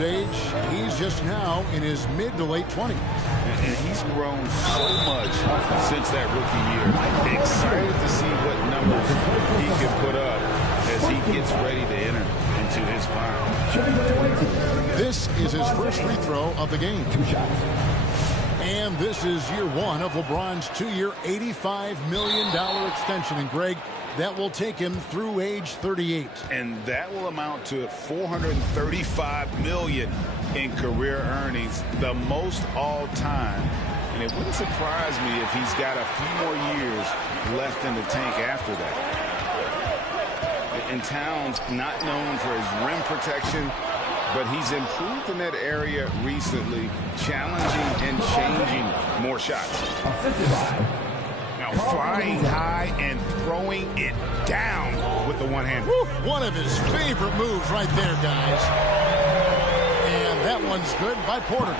Age, he's just now in his mid to late 20s. And he's grown so much since that rookie year. Excited to see what numbers he can put up as he gets ready to enter into his prime. This is his first free throw of the game. 2 shots. And this is year one of LeBron's 2-year, $85 million extension. And Greg, that will take him through age 38. And that will amount to $435 million in career earnings, the most all time. And it wouldn't surprise me if he's got a few more years left in the tank after that. And Towns, not known for his rim protection, but he's improved in that area recently, challenging and changing more shots. Now flying high and throwing it down with the one hand. Woo, one of his favorite moves right there, guys. And that one's good by Porter.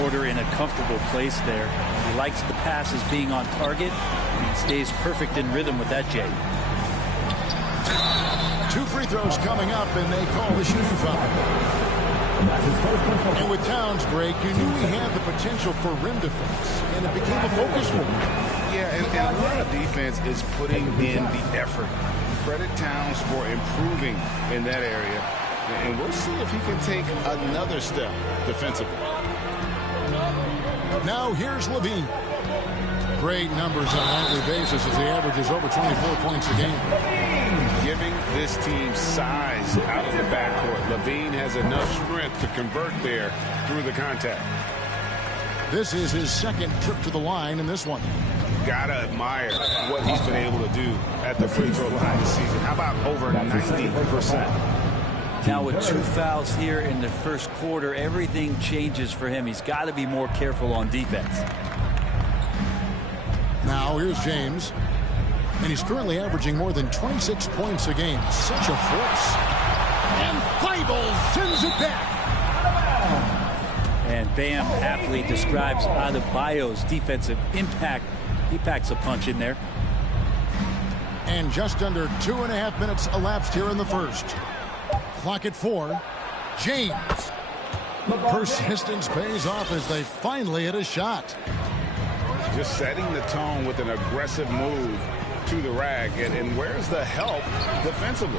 Porter in a comfortable place there. He likes the passes being on target, and he stays perfect in rhythm with that, Jay. 2 free throws coming up, and they call the shooting foul. And with Towns, Greg, you knew he had the potential for rim defense, and it became a focus for him. Yeah, and a lot of defense is putting in the effort. Credit Towns for improving in that area, and we'll see if he can take another step defensively. Now here's Levine. Great numbers on a nightly basis as he averages over 24 points a game. Giving this team size out of the backcourt. Levine has enough strength to convert there through the contact. This is his second trip to the line in this one. Gotta admire what he's been able to do at the free throw line this season. How about over 90%? Now with 2 fouls here in the first quarter, everything changes for him. He's got to be more careful on defense. Now here's James. And he's currently averaging more than 26 points a game. Such a force. And Thibault sends it back. And Bam aptly describes Adebayo's defensive impact. He packs a punch in there. And just under 2.5 minutes elapsed here in the first. Clock at 4. James. Persistence pays off as they finally hit a shot. Just setting the tone with an aggressive move to the rack. And where's the help defensively?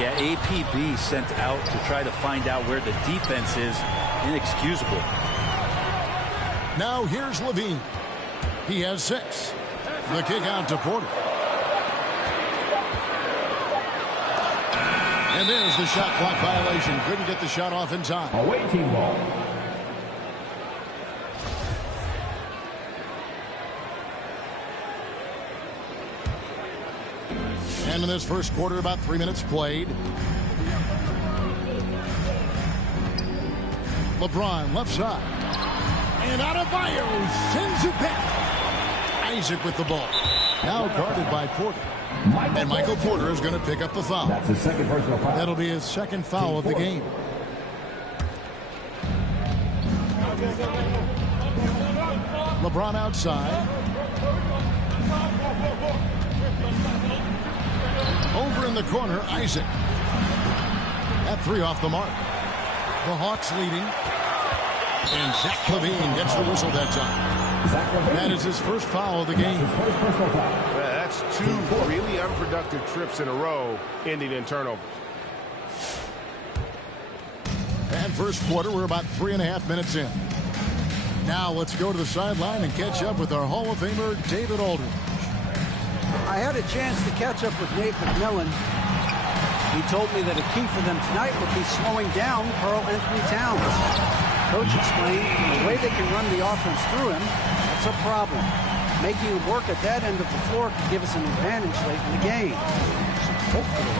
Yeah, APB sent out to try to find out where the defense is. Inexcusable. Now here's Levine. He has 6. The kick out to Porter. And there's the shot clock violation. Couldn't get the shot off in time. Away team ball. And in this first quarter, about 3 minutes played. LeBron left side. And Adebayo sends it back. Isaac with the ball. Now guarded by Porter. And Michael Porter is going to pick up the foul. That's his second personal foul. That'll be his second foul of the game. LeBron outside. Over in the corner, Isaac. That 3 off the mark. The Hawks leading. And Zach LaVine gets the whistle that time. That is his first foul of the game. That's 2 really unproductive trips in a row, ending in turnovers. And first quarter, we're about 3.5 minutes in. Now let's go to the sideline and catch up with our Hall of Famer, David Aldridge. I had a chance to catch up with Nate McMillan. He told me that a key for them tonight would be slowing down Karl-Anthony Towns. Coach explained the way they can run the offense through him, that's a problem. Making him work at that end of the floor could give us an advantage late in the game. Hopefully,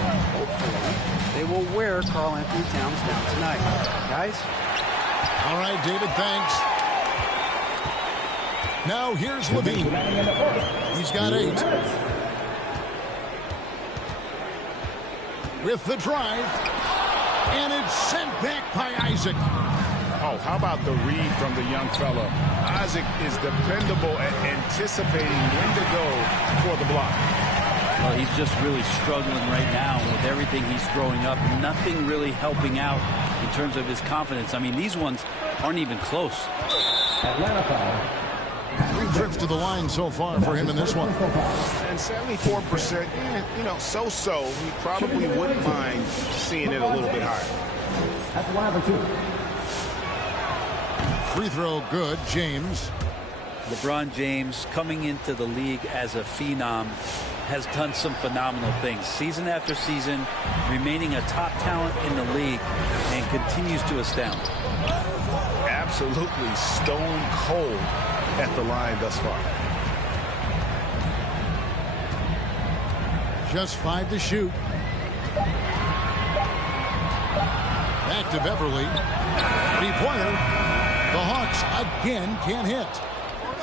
they will wear Karl-Anthony Towns down tonight. Guys? All right, David, thanks. Now here's Levine. He's got 8. With the drive. And it's sent back by Isaac. Oh, how about the read from the young fella? Isaac is dependable at anticipating when to go for the block. Well, he's just really struggling right now with everything he's throwing up. Nothing really helping out in terms of his confidence. I mean, these ones aren't even close. Atlanta foul. 3 trips to the line so far for him in this one. And 74%, so-so. He probably wouldn't mind seeing it a little bit higher. That's wide 2. Free throw good, James. LeBron James, coming into the league as a phenom, has done some phenomenal things. Season after season, remaining a top talent in the league, and continues to astound. Absolutely stone cold at the line thus far. Just 5 to shoot. Back to Beverly. 3-pointer. The Hawks again can't hit.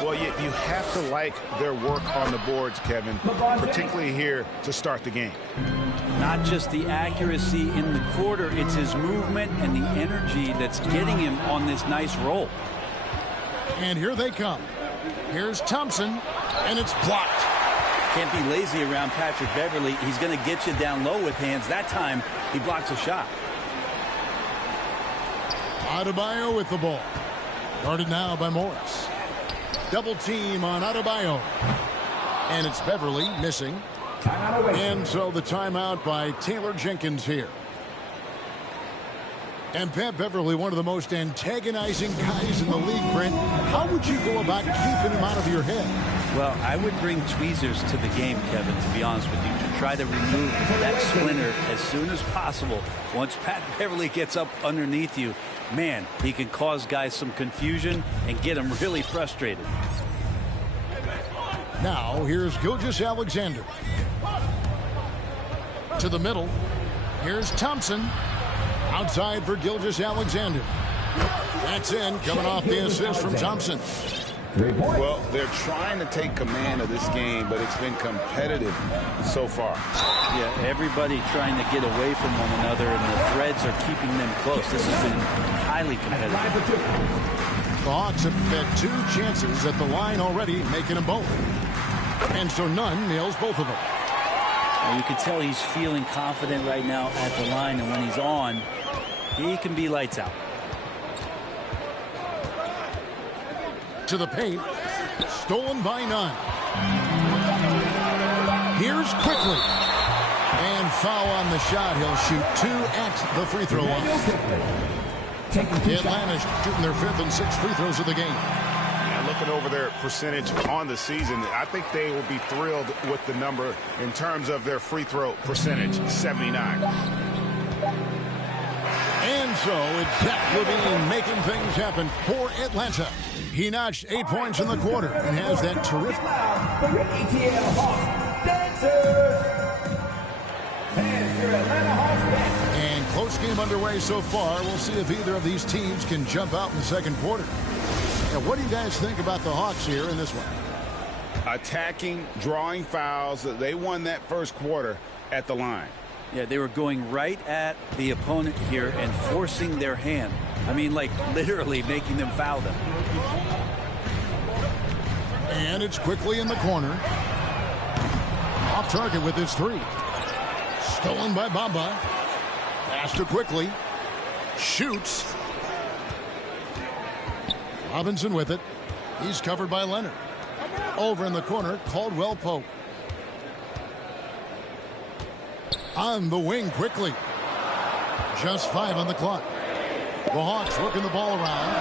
Well, you have to like their work on the boards, Kevin, particularly here to start the game. Not just the accuracy in the quarter, it's his movement and the energy that's getting him on this nice roll. And here they come. Here's Thompson, and it's blocked. Can't be lazy around Patrick Beverly. He's going to get you down low with hands. That time, he blocks a shot. Adebayo with the ball. Guarded now by Morris. Double team on Adebayo. And it's Beverly missing. And so the timeout by Taylor Jenkins here. And Pat Beverly, one of the most antagonizing guys in the league, Brent. How would you go about keeping him out of your head? Well, I would bring tweezers to the game, Kevin, to be honest with you, to try to remove that splinter as soon as possible. Once Pat Beverly gets up underneath you, man, he can cause guys some confusion and get them really frustrated. Now, here's Gilgeous-Alexander. To the middle. Here's Thompson. Outside for Gilgeous-Alexander. That's in, coming off the assist from Thompson. Well, they're trying to take command of this game, but it's been competitive so far. Yeah, everybody trying to get away from one another, and the threads are keeping them close. This has been highly competitive. The Hawks have had 2 chances at the line already, making them both. And so none nails both of them. Well, you can tell he's feeling confident right now at the line, and when he's on, he can be lights out. To the paint. Stolen by none. Here's Quickly. And foul on the shot. He'll shoot 2 at the free throw line. Atlanta shooting their 5th and 6th free throws of the game. Yeah, looking over their percentage on the season, I think they will be thrilled with the number in terms of their free throw percentage, 79. And so it's Zach LaVine making things happen for Atlanta. He notched 8 points in the quarter and has that terrific. And close game underway so far. We'll see if either of these teams can jump out in the second quarter. Now, what do you guys think about the Hawks here in this one? Attacking, drawing fouls. They won that first quarter at the line. Yeah, they were going right at the opponent here and forcing their hand. I mean, like literally making them foul them. And it's Quickly in the corner. Off target with his 3. Stolen by Bamba. Pass to Quickly. Shoots. Robinson with it. He's covered by Leonard. Over in the corner, Caldwell Pope. On the wing Quickly. Just 5 on the clock. The Hawks working the ball around.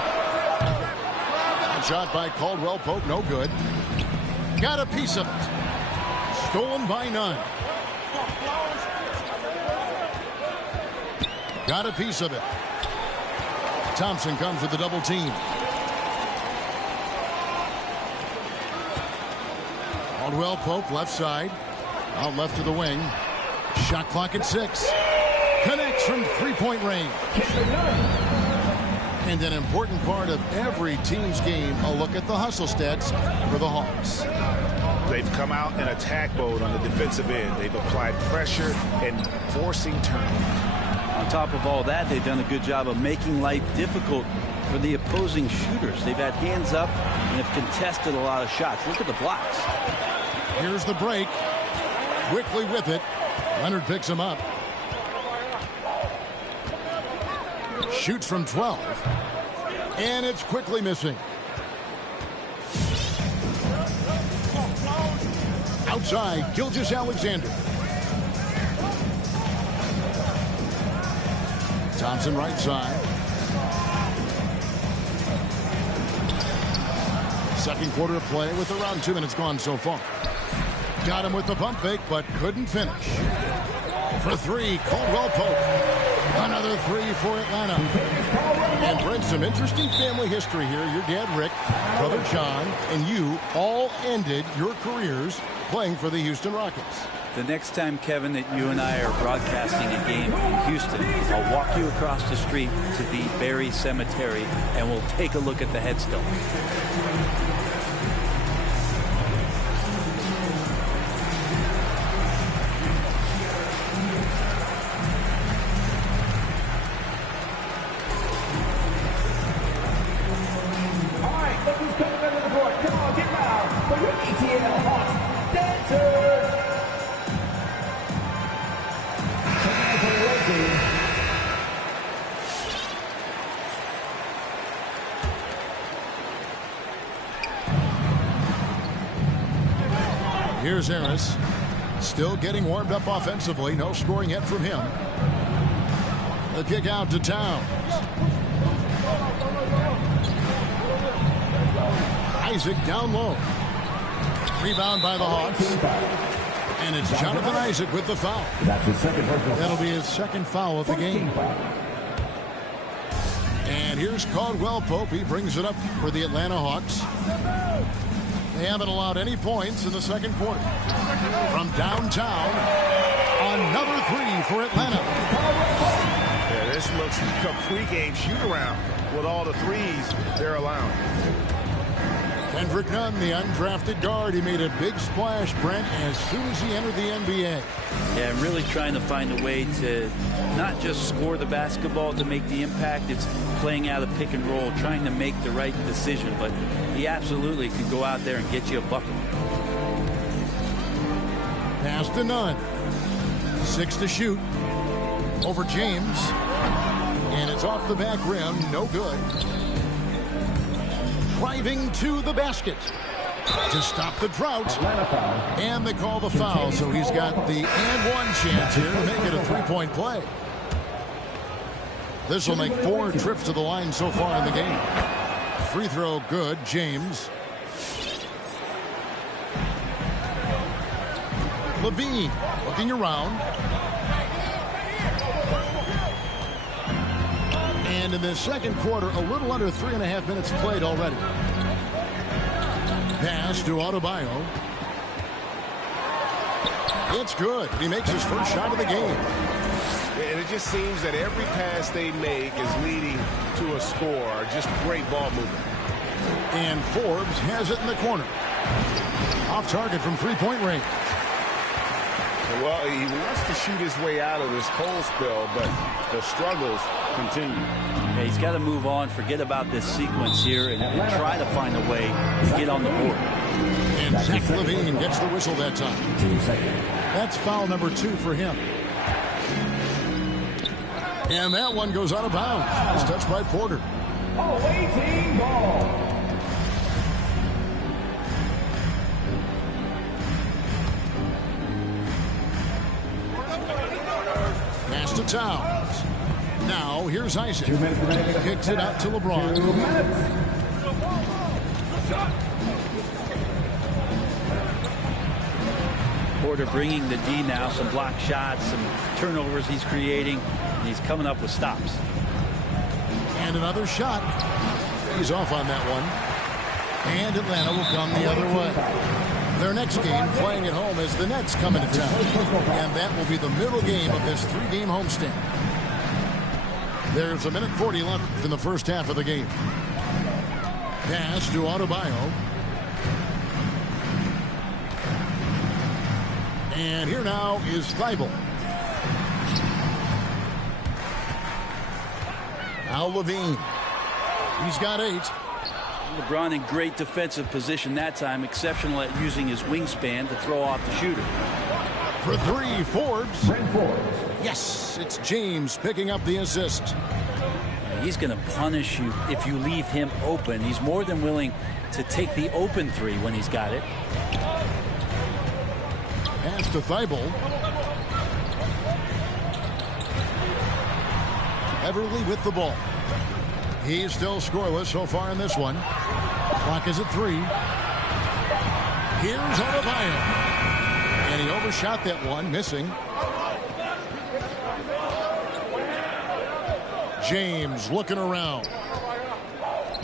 Shot by Caldwell Pope, no good. Got a piece of it. Stolen by none. Got a piece of it. Thompson comes with the double team. Caldwell Pope left side. Out left to the wing. Shot clock at 6. Connects from 3-point range. And an important part of every team's game, a look at the hustle stats for the Hawks. They've come out in attack mode on the defensive end. They've applied pressure and forcing turnovers. On top of all that, they've done a good job of making life difficult for the opposing shooters. They've had hands up and have contested a lot of shots. Look at the blocks. Here's the break. quickly with it. Leonard picks him up. Shoots from 12. And it's quickly missing. Outside, Gilgeous-Alexander. Thompson right side. Second quarter of play with around 2 minutes gone so far. Got him with the pump fake, but couldn't finish. For three, Caldwell Pope. Another three for Atlanta. And Brent, some interesting family history here. Your dad, Rick, brother John, and you all ended your careers playing for the Houston Rockets. The next time, Kevin, that you and I are broadcasting a game in Houston, I'll walk you across the street to the Berry Cemetery, and we'll take a look at the headstone. Here's Harris, still getting warmed up offensively. No scoring yet from him. The kick out to Towns. Isaac down low. Rebound by the Hawks. And it's Jonathan Isaac with the foul. That's his second personal. That'll be his second foul of the game. And here's Caldwell Pope. He brings it up for the Atlanta Hawks. They haven't allowed any points in the second quarter. From downtown, another three for Atlanta. Yeah, this looks like a pregame shoot-around with all the threes they're allowing. Kendrick Nunn, the undrafted guard, he made a big splash, Brent, as soon as he entered the NBA. Yeah, I'm really trying to find a way to not just score the basketball to make the impact. It's playing out of pick and roll, trying to make the right decision. But he absolutely could go out there and get you a bucket. Pass to Nunn. 6 to shoot. Over James. And it's off the back rim. No good. Driving to the basket to stop the drought. And they call the foul, so he's got the and one chance here to make it a three-point play. This will make 4 trips to the line so far in the game. Free throw good, James. Levine looking around. And in the second quarter, a little under 3.5 minutes played already. Pass to Adebayo. It's good. He makes his first shot of the game. And it just seems that every pass they make is leading to a score. Just great ball movement. And Forbes has it in the corner. Off target from three-point range. Well, he wants to shoot his way out of this cold spell, but the struggles continue. Yeah, he's got to move on, forget about this sequence here, and try to find a way to get on the board. And Zach Levine gets the whistle that time. That's foul number 2 for him. And that one goes out of bounds. It's touched by Porter. Awaiting ball. Pass to Towns. Now here's Isaac. Kicks it out to LeBron. 2 minutes. Porter bringing the D now, some block shots, some turnovers he's creating, and he's coming up with stops. And another shot. He's off on that one. And Atlanta will come the other way. Their next game, playing at home, as the Nets come into town. And that will be the middle game of this 3-game homestand. There's 1:40 left in the first half of the game. Pass to Adebayo. And here now is Thibault. Now Levine. He's got 8. LeBron in great defensive position that time, exceptional at using his wingspan to throw off the shooter. For three, Forbes. Bryn Forbes. Yes, it's James picking up the assist. He's going to punish you if you leave him open. He's more than willing to take the open three when he's got it. Pass to Thibault. Beverly with the ball. He's still scoreless so far in this one. Clock is at 3. Here's Adebayo. And he overshot that one, missing. James looking around.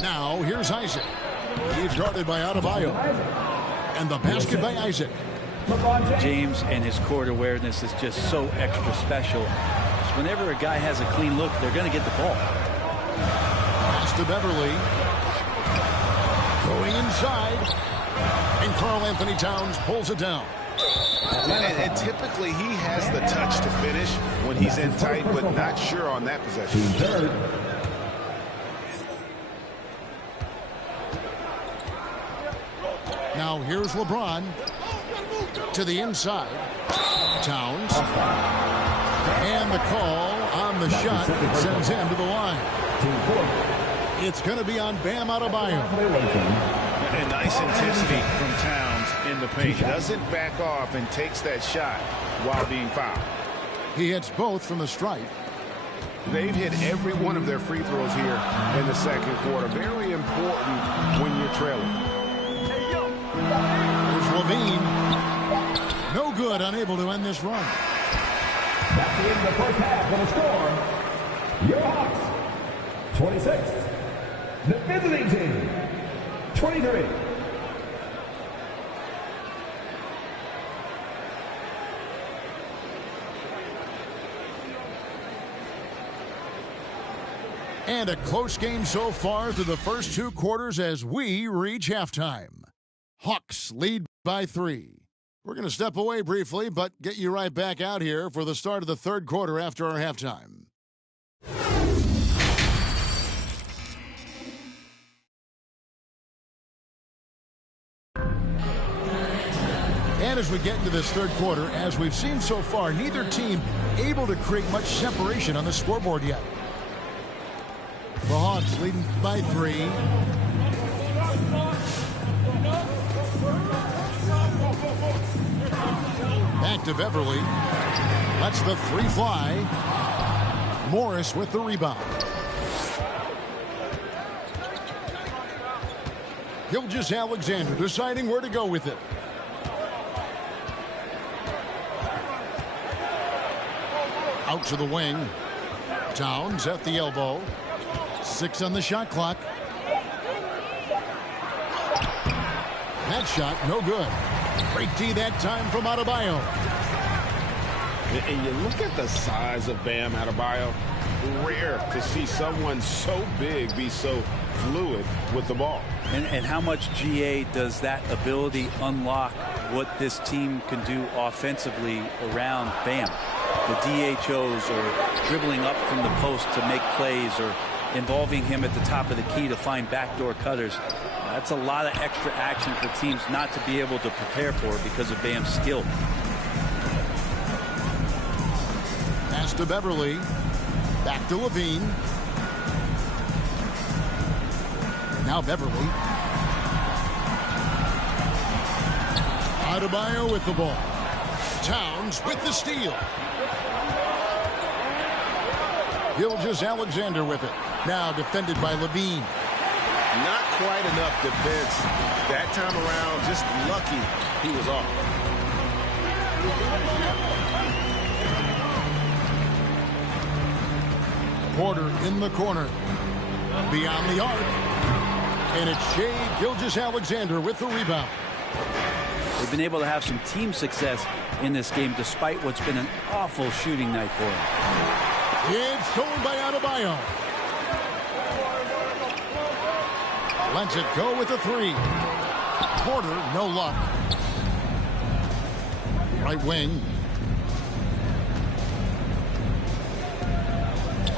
Now here's Isaac. He's guarded by Adebayo. And the basket by Isaac. James and his court awareness is just so extra special. So whenever a guy has a clean look, they're going to get the ball. Pass to Beverly. Going inside. And Karl Anthony Towns pulls it down. And typically he has the touch to finish when he's in tight, but not sure on that possession. Now here's LeBron to the inside. Towns. And the call on the shot sends him to the line. It's going to be on Bam Adebayo. And nice intensity from Towns in the paint. Doesn't back off and takes that shot while being fouled. He hits both from the stripe. They've hit every one of their free throws here in the second quarter. Very important when you're trailing. Here's Levine. No good, unable to end this run. That's the end of the first half with a score. Your Hawks, 26. The visiting team, 23. And a close game so far through the first 2 quarters as we reach halftime. Hawks lead by 3. We're going to step away briefly, but get you right back out here for the start of the third quarter after our halftime. And as we get into this third quarter, as we've seen so far, neither team able to create much separation on the scoreboard yet. The Hawks leading by 3. Back to Beverly. Lets the 3 fly. Morris with the rebound. Gilgeous-Alexander deciding where to go with it. Out to the wing. Towns at the elbow. 6 on the shot clock. That shot, no good. Great D that time from Adebayo. And you look at the size of Bam Adebayo. Rare to see someone so big be so fluid with the ball. And how much GA does that ability unlock what this team can do offensively around Bam? The DHOs or dribbling up from the post to make plays or involving him at the top of the key to find backdoor cutters. That's a lot of extra action for teams not to be able to prepare for because of Bam's skill. Pass to Beverly. Back to Levine. Now Beverly. Adebayo with the ball. Towns with the steal. Gilgeous-Alexander with it. Now defended by Levine. Not quite enough defense that time around. Just lucky he was off. Porter in the corner. Beyond the arc. And it's Shai Gilgeous-Alexander with the rebound. They've been able to have some team success in this game despite what's been an awful shooting night for them. It's stolen by Adebayo. Lets it go with a 3. Porter, no luck. Right wing.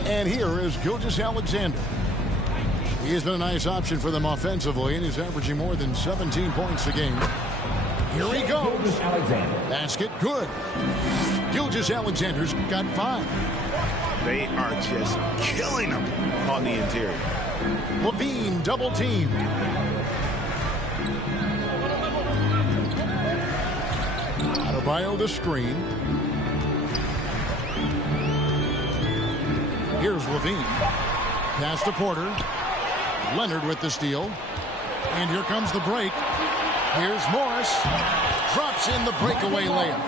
And here is Gilgeous-Alexander. He has been a nice option for them offensively, and he's averaging more than 17 points a game. Here he goes. Alexander. Basket good. Gilgeous-Alexander's got 5. They are just killing them on the interior. Levine double teamed. Adebayo the screen. Here's Levine. Pass to Porter. Leonard with the steal. And here comes the break. Here's Morris. Drops in the breakaway layup.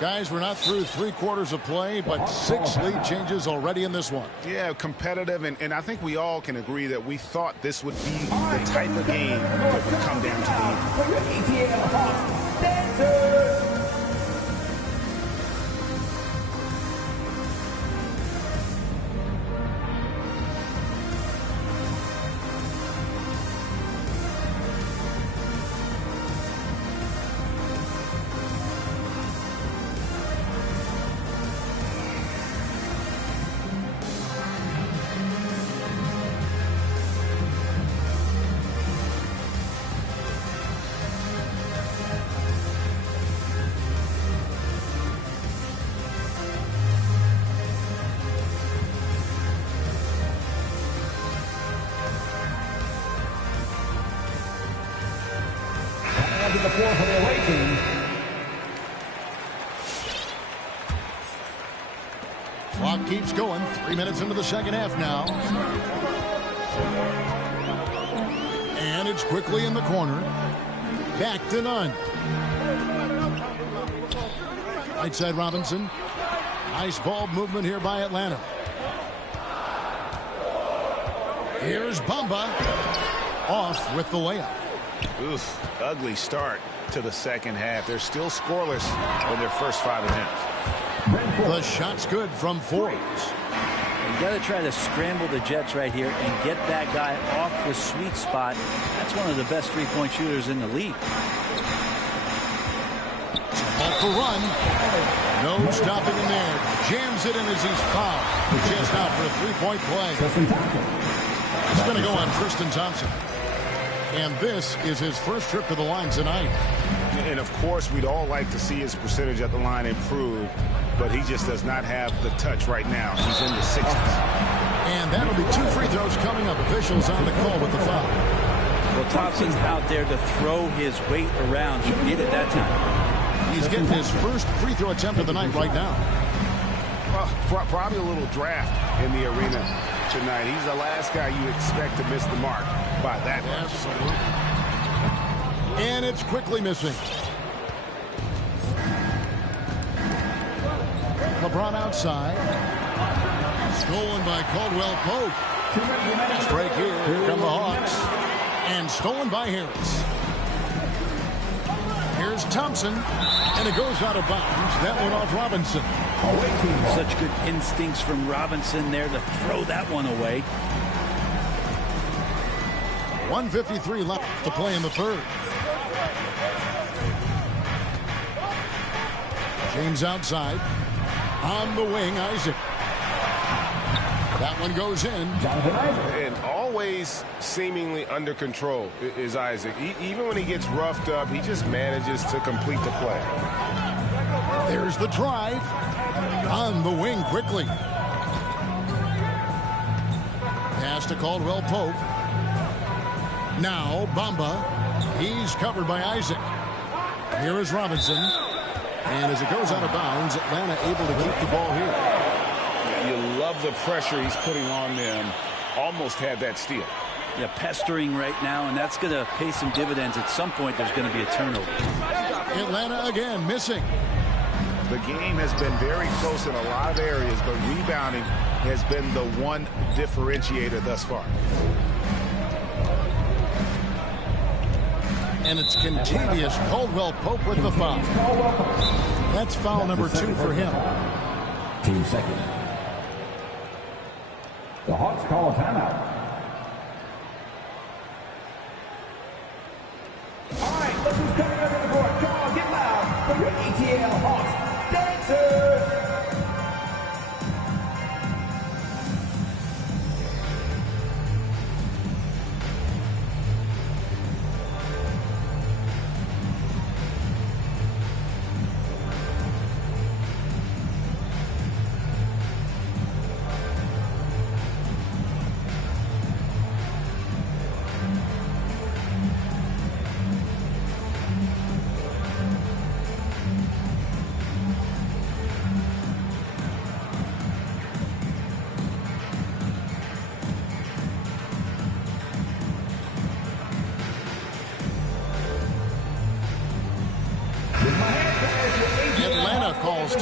Guys, we're not through 3 quarters of play, but 6 lead changes already in this one. Yeah, competitive, and I think we all can agree that we thought this would be the type of game that would come down to the end. For your ATL Hawks dancers. To the floor for the away team. Clock keeps going. 3 minutes into the second half now. And it's quickly in the corner. Back to none. Right side Robinson. Nice ball movement here by Atlanta. Here's Bamba. Off with the layup. Oof, ugly start to the second half. They're still scoreless in their first 5 attempts. The shot's good from 4. You got to try to scramble the Jets right here and get that guy off the sweet spot. That's one of the best three-point shooters in the league. Off the run. No stopping him there. Jams it in as he's fouled. Just out for a 3-point play. It's going to go on Tristan Thompson. And this is his first trip to the line tonight. And, of course, we'd all like to see his percentage at the line improve, but he just does not have the touch right now. He's in the 60s. And that'll be 2 free throws coming up. Officials on the call with the foul. Well, Thompson's out there to throw his weight around. He did it that time. He's getting his first free throw attempt of the night right now. Well, probably a little draft in the arena tonight. He's the last guy you expect to miss the mark by that much. Absolutely. And it's quickly missing. LeBron outside. Stolen by Caldwell Pope. Strike here. Here come the Hawks. And stolen by Harris. Here's Thompson. And it goes out of bounds. That one off Robinson. Such good instincts from Robinson there to throw that one away. 1:53 left to play in the third. James outside. On the wing, Isaac. That one goes in. And always seemingly under control is Isaac. Even when he gets roughed up, he just manages to complete the play. There's the drive. On the wing quickly. Pass to Caldwell Pope. Now Bamba. He's covered by Isaac. Here is Robinson. And as it goes out of bounds, Atlanta able to keep the ball here. You love the pressure he's putting on them. Almost had that steal. Yeah, pestering right now, and that's going to pay some dividends. At some point, there's going to be a turnover. Atlanta again missing. The game has been very close in a lot of areas, but rebounding has been the one differentiator thus far. And it's contagious. Caldwell Pope with the foul. That's foul number 2 for him. Team second. The Hawks call a timeout. All right, look who's coming under the court. Come on, get loud for your ATL Hawks dancers.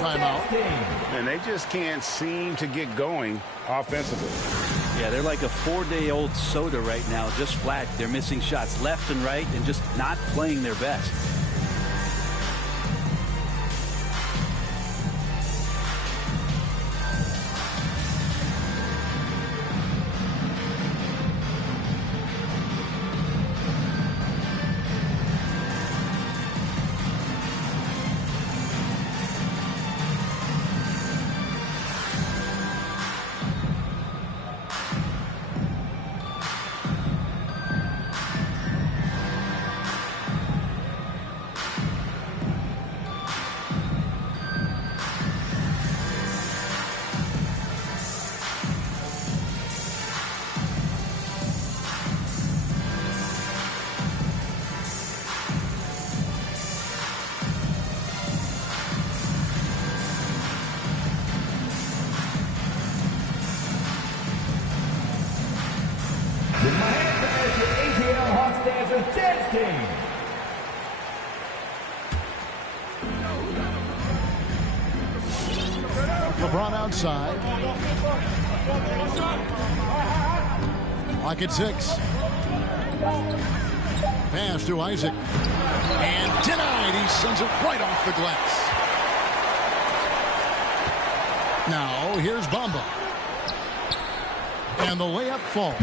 timeout. And they just can't seem to get going offensively. Yeah, they're like a 4-day-old soda right now, just flat. They're missing shots left and right and just not playing their best. LeBron outside. Clock at 6. Pass to Isaac. And denied. He sends it right off the glass. Now, here's Bamba. And the layup falls.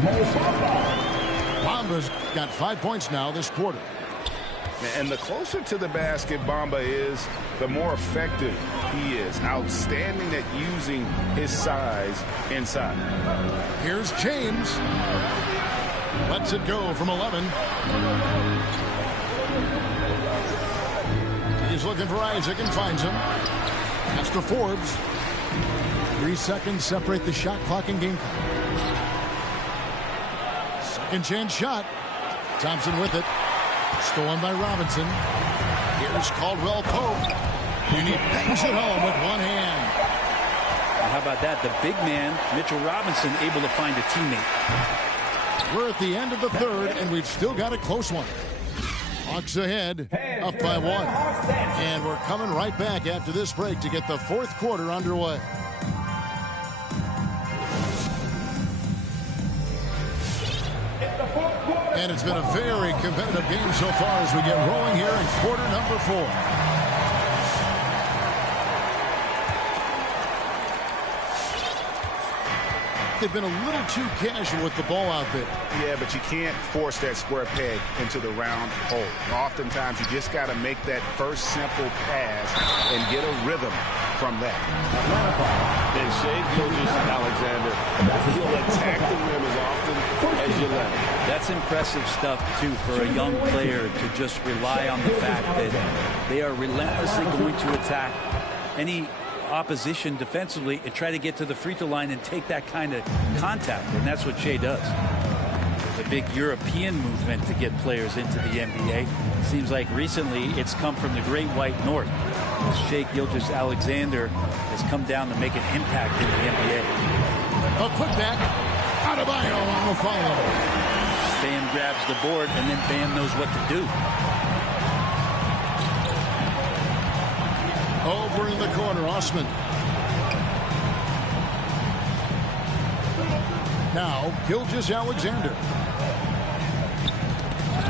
Bamba's got 5 points now this quarter. And the closer to the basket Bamba is, the more effective he is. Outstanding at using his size inside. Here's James. Lets it go from 11. He's looking for Isaac and finds him. Pass to Forbes. 3 seconds separate the shot clock and game clock. Second chance shot. Thompson with it. Stolen by Robinson. Here's Caldwell Pope. And he bangs it home with one hand. And how about that? The big man, Mitchell Robinson, able to find a teammate. We're at the end of the third, and we've still got a close one. Hawks ahead, up by 1. And we're coming right back after this break to get the fourth quarter underway. And it's been a very competitive game so far as we get rolling here in quarter number 4. They've been a little too casual with the ball out there. Yeah, but you can't force that square peg into the round hole. Oftentimes, you just got to make that first simple pass and get a rhythm from that. And Shai Gilgeous-Alexander, he'll attack the rim as often as you let him. That's impressive stuff, too, for a young player to just rely on the fact that they are relentlessly going to attack any opposition defensively and try to get to the free throw line and take that kind of contact, and that's what Shai does. The big European movement to get players into the NBA. Seems like recently it's come from the Great White North. Shai Gilgeous-Alexander has come down to make an impact in the NBA. A put back. Adebayo on the follow. Bam grabs the board, and then Bam knows what to do. Over in the corner, Osman. Now, Gilgeous-Alexander.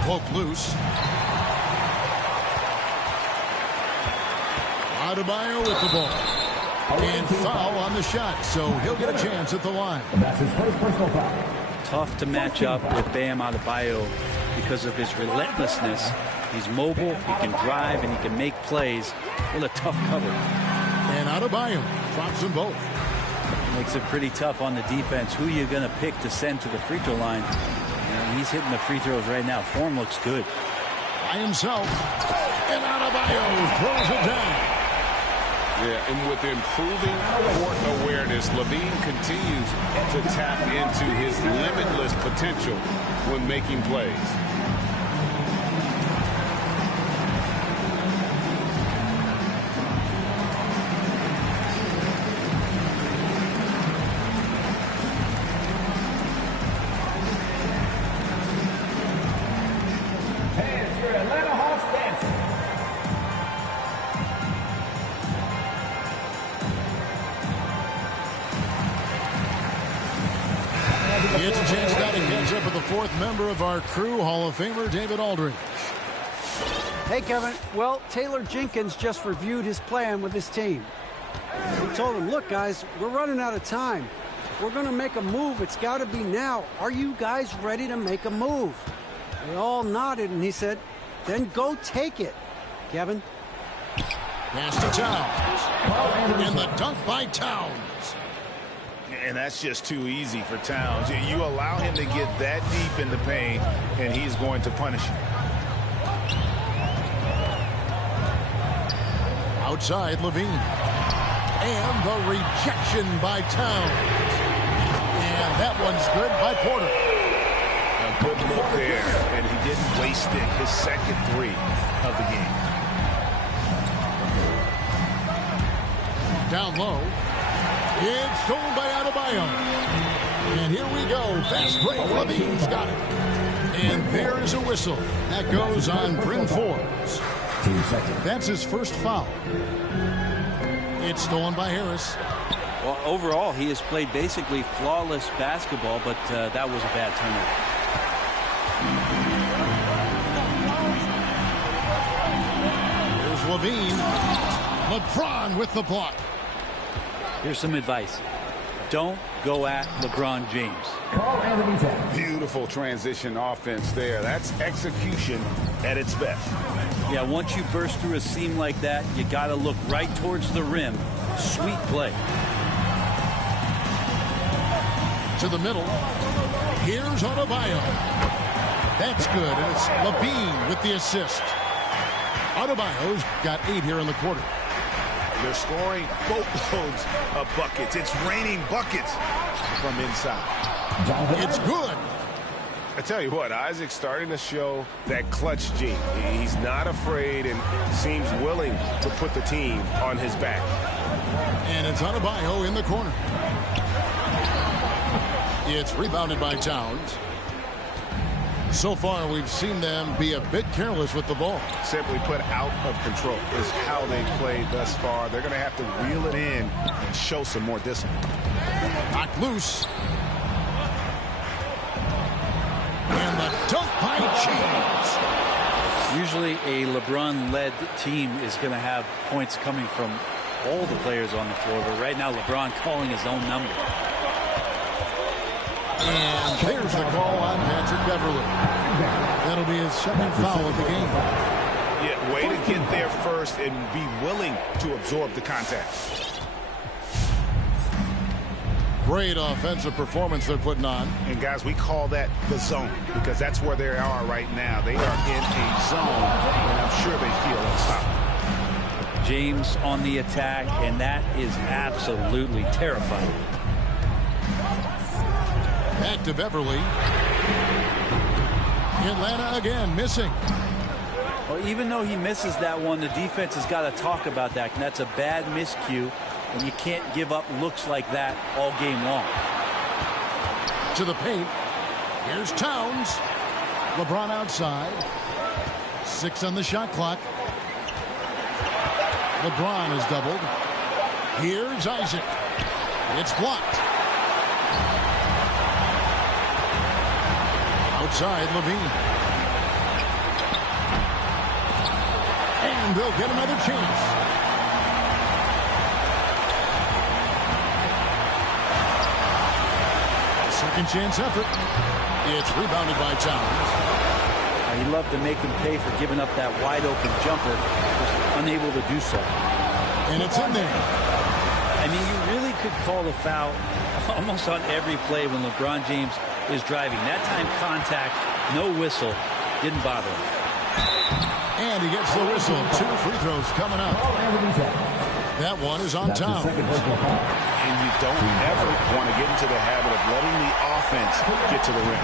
Poke loose. Adebayo with the ball. And foul on the shot, so he'll get a chance at the line. That's his first personal foul. Tough to match up with Bam Adebayo because of his relentlessness. He's mobile, he can drive, and he can make plays. What a tough cover. And Adebayo drops them both. Makes it pretty tough on the defense. Who are you going to pick to send to the free throw line? And he's hitting the free throws right now. Form looks good. By himself. And Adebayo throws it down. Yeah, and with improving court awareness, LaVine continues to tap into his limitless potential when making plays. It's a chance now to catch up with the fourth member of our crew, Hall of Famer David Aldridge. Hey, Kevin. Well, Taylor Jenkins just reviewed his plan with his team. He told them, look, guys, we're running out of time. If we're going to make a move, it's got to be now. Are you guys ready to make a move? They all nodded, and he said, then go take it, Kevin. Pass to Towns. And the dunk by Towns. And that's just too easy for Towns. You allow him to get that deep in the paint, and he's going to punish you. Outside, Levine. And the rejection by Towns. And that one's good by Porter. A good look there, and he didn't waste it. His second three of the game. Down low. It's stolen by Adebayo. And here we go. Fast break. Levine's got it. And there's a whistle. That goes on Bryn Forbes. That's his first foul. It's stolen by Harris. Well, overall, he has played basically flawless basketball, but that was a bad turnover. Here's Levine. LeBron with the block. Here's some advice. Don't go at LeBron James. Beautiful transition offense there. That's execution at its best. Yeah, once you burst through a seam like that, you got to look right towards the rim. Sweet play. To the middle. Here's Adebayo. That's good, and it's Levine with the assist. Adebayo's got 8 here in the quarter. They're scoring boatloads of buckets. It's raining buckets from inside. It's good. I tell you what, Isaac's starting to show that clutch gene. He's not afraid and seems willing to put the team on his back. And it's Adebayo in the corner. It's rebounded by Towns. So far, we've seen them be a bit careless with the ball. Simply put, out of control is how they played thus far. They're going to have to reel it in and show some more discipline. Knocked loose. And the dunk by James. Usually a LeBron-led team is going to have points coming from all the players on the floor, but right now LeBron calling his own number. And there's the call on Patrick Beverly. That'll be his second foul of the game. Yeah, way to get there first and be willing to absorb the contact. Great offensive performance they're putting on. And guys, we call that the zone because that's where they are right now. They are in a zone, and I'm sure they feel unstoppable. James on the attack, and that is absolutely terrifying. Back to Beverly. Atlanta again missing. Well, even though he misses that one, the defense has got to talk about that. And that's a bad miscue, and you can't give up looks like that all game long. To the paint. Here's Towns. LeBron outside. 6 on the shot clock. LeBron is doubled. Here's Isaac. It's blocked. Outside, Levine. And they'll get another chance. Second chance effort. It's rebounded by Towns. He loved to make him pay for giving up that wide open jumper. Was unable to do so. And it's in there. I mean, you really could call a foul almost on every play when LeBron James is driving. That time contact, no whistle, didn't bother him. And he gets the whistle. 2 free throws coming up. That one is on Towns. And you don't ever want to get into the habit of letting the offense get to the rim.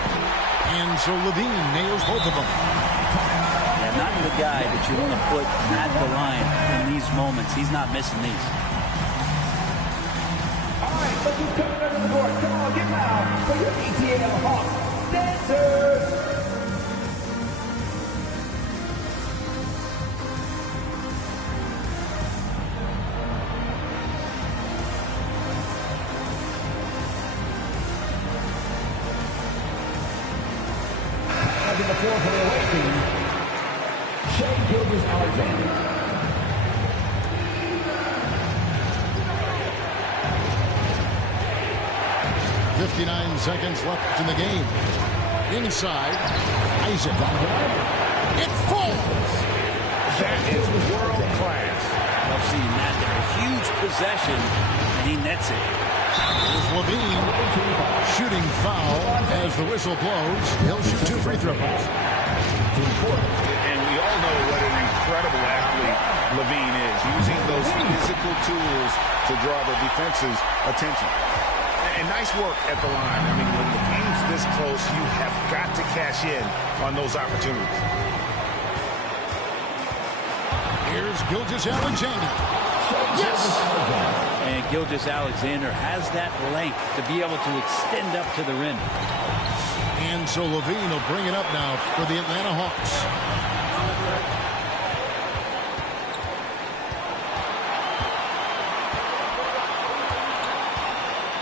And so Levine nails both of them. Yeah, not the guy that you want to put at the line in these moments. He's not missing these. All right, look who's coming under the court. Come on, get loud for your ATL Hawks dancers. Charging the floor for the away team, Shai Gilgeous-Alexander. 59 seconds left in the game. Inside, Isaac. It falls! That is world class. Love seeing that there. A huge possession, and he nets it. With LaVine shooting foul as the whistle blows. He'll shoot 2 free throws. And we all know what an incredible athlete LaVine is, using those physical tools to draw the defense's attention. And nice work at the line. I mean, when the game's this close, you have got to cash in on those opportunities. Here's Gilgeous-Alexander. Yes! And Gilgeous-Alexander has that length to be able to extend up to the rim. And so LaVine will bring it up now for the Atlanta Hawks.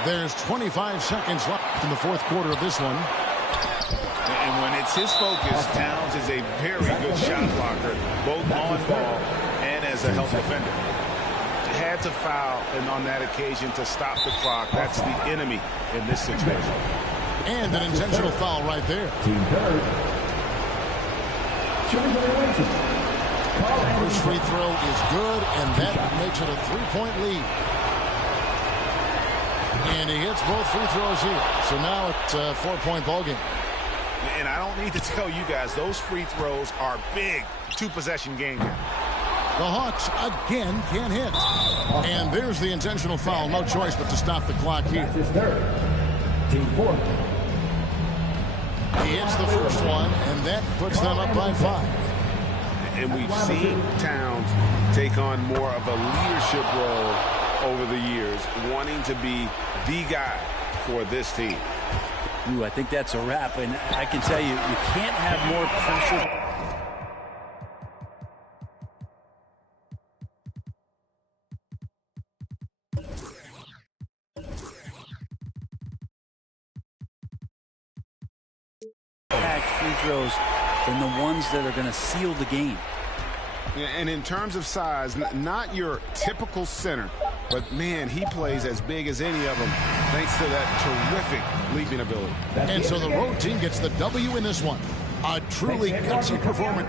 There's 25 seconds left in the fourth quarter of this one. And when it's his focus, Towns is a very good shot blocker, both on ball and as a help defender. Had to foul, and on that occasion to stop the clock. That's the enemy in this situation. And an intentional foul right there. Team third. First free throw is good, and that makes it a 3-point lead. And he hits both free throws here. So now it's a 4-point ball game. And I don't need to tell you guys, those free throws are big 2-possession game here. The Hawks again can't hit. And there's the intentional foul. No choice but to stop the clock here. That's his third. Team fourth. He hits the first one, and that puts them up by 5. And we've seen Towns take on more of a leadership role over the years, wanting to be the guy for this team. Ooh, I think that's a wrap, and I can tell you, you can't have more pressure. Packed free throws than the ones that are going to seal the game. And in terms of size, not your typical center, but man, he plays as big as any of them thanks to that terrific leaping ability. And so the road team gets the W in this one. A truly gutsy performance.